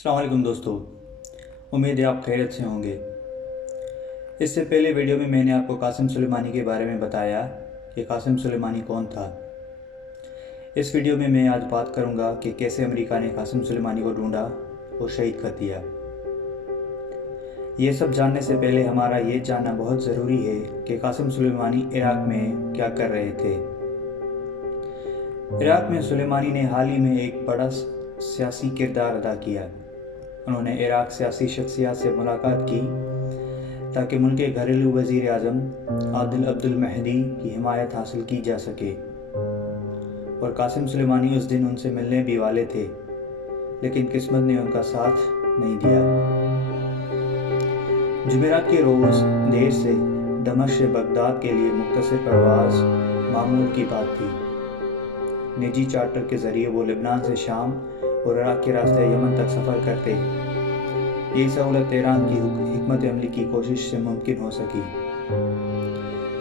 अस्सलाम वालेकुम दोस्तों, उम्मीद है आप खैरियत से होंगे। इससे पहले वीडियो में मैंने आपको कासिम सुलेमानी के बारे में बताया कि कासिम सुलेमानी कौन था। इस वीडियो में मैं आज बात करूंगा कि कैसे अमेरिका ने कासिम सुलेमानी को ढूंढा और शहीद कर दिया। ये सब जानने से पहले हमारा ये जानना बहुत ज़रूरी है कि कासिम सुलेमानी इराक़ में क्या कर रहे थे। इराक़ में सुलेमानी ने हाल ही में एक बड़ा सियासी किरदार अदा किया। उन्होंने इराक़ सियासी शख्सियत से मुलाकात की ताकि मुल्क के घरेलू वज़ीर आज़म आदिल अब्दुल महदी की हिमायत हासिल की जा सके, और कासिम सुलेमानी उस दिन उनसे मिलने भी वाले थे, लेकिन किस्मत ने उनका साथ नहीं दिया। जुमेरात के रोज़ देर से दमिश्क से बगदाद के लिए मुख्तसर परवाज़ मामूल की बात थी। निजी चार्टर के ज़रिए वो लेबनान से शाम और इराक़ के रास्ते यमन तक सफ़र करते। ये सहूलत ईरान की हिकमत अमली की कोशिश से मुमकिन हो सकी।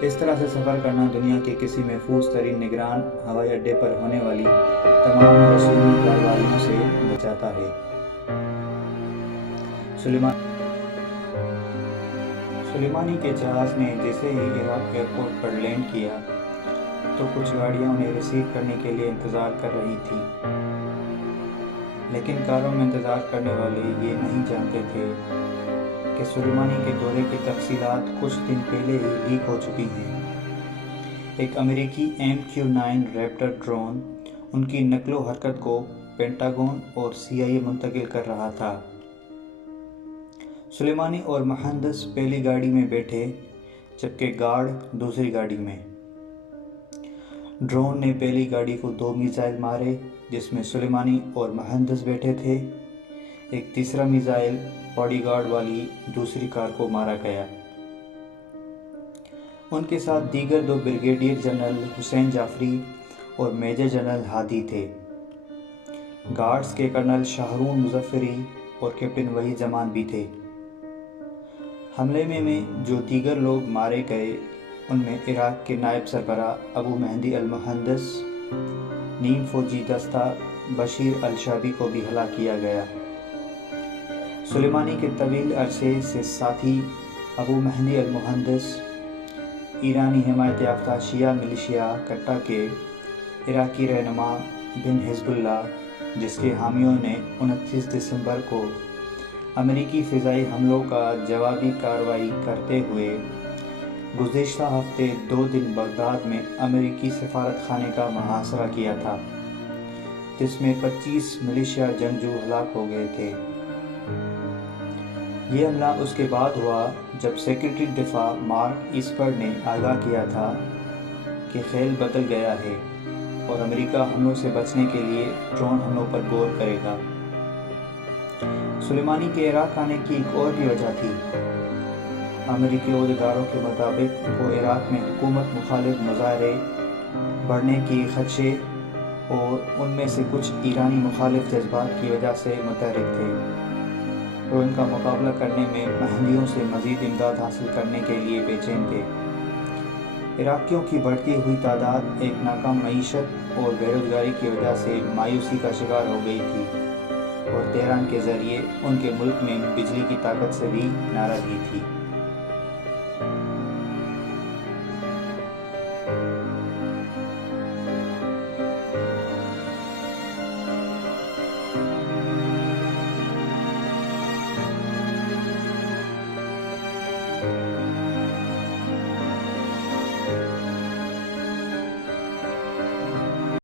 इस तरह से सफ़र करना दुनिया के किसी महफूज तरीन निगरान हवाई अड्डे पर होने वाली तमाम रसूमी कार्रवाइयों से बचाता है। सुलेमानी के जहाज़ ने जैसे ही इराक़ एयरपोर्ट पर लैंड किया तो कुछ गाड़ियाँ उन्हें रिसीव करने के लिए इंतज़ार कर रही थी, लेकिन कारों में इंतज़ार करने वाले ये नहीं जानते थे कि सुलेमानी के दौरे की तफसीलात कुछ दिन पहले ही लीक हो चुकी हैं। एक अमेरिकी MQ-9 रैप्टर ड्रोन उनकी नकलो हरकत को पेंटागन और CIA मुंतकिल कर रहा था। सुलेमानी और मुहंदिस पहली गाड़ी में बैठे, जबकि गार्ड दूसरी गाड़ी में। ड्रोन ने पहली गाड़ी को 2 मिसाइल मारे, जिसमें सुलेमानी और मुहंदिस बैठे थे। एक तीसरा मिसाइल बॉडीगार्ड वाली दूसरी कार को मारा गया। उनके साथ दीगर 2 ब्रिगेडियर जनरल हुसैन जाफरी और मेजर जनरल हादी थे। गार्ड्स के कर्नल शाहरून मुजफ्फरी और कैप्टन वहीद जमान भी थे। हमले में जो दीगर लोग मारे गए उनमें इराक़ के नायब सरबराह अबू मेहदी अल मुहंदिस, नीम फौजी दस्ता बशीर अल शाबी को भी हलाक किया गया। सुलेमानी के तवील अरसे से साथी अबू मेहदी अल मुहंदिस ईरानी हिमायत याफ्ता शिया मिलिशिया कट्टा के इराक़ी रहनुमा बिन हिज़्बुल्लाह, जिसके हामियों ने 29 दिसंबर को अमेरिकी फ़िज़ाई हमलों का जवाबी कार्रवाई करते हुए गुज़िश्ता हफ्ते 2 दिन बगदाद में अमेरिकी सफारत खाने का मुहासरा किया था, जिसमें 25 मिलिशिया जंगजू हलाक हो गए थे। ये हमला उसके बाद हुआ जब सेक्रेटरी दिफा मार्क इस्पर ने आगाह किया था कि खेल बदल गया है और अमेरिका हमलों से बचने के लिए ड्रोन हमलों पर गौर करेगा। सुलेमानी के इराक़ आने की एक और भी वजह थी। अमेरिकी अहदेदारों के मुताबिक वो इराक़ में हुकूमत मुखालिफ मुजाहरे बढ़ने की खदशे और उनमें से कुछ ईरानी मुखालिफ जज्बात की वजह से मुतहरिक थे, और उनका मुकाबला करने में महंदियों से मज़ीद इमदाद हासिल करने के लिए बेचैन थे। इराक़ियों की बढ़ती हुई तादाद एक नाकाम मईशत और बेरोज़गारी की वजह से मायूसी का शिकार हो गई थी, और तेहरान के ज़रिए उनके मुल्क में बिजली की ताकत से भी नाराज़गी थी।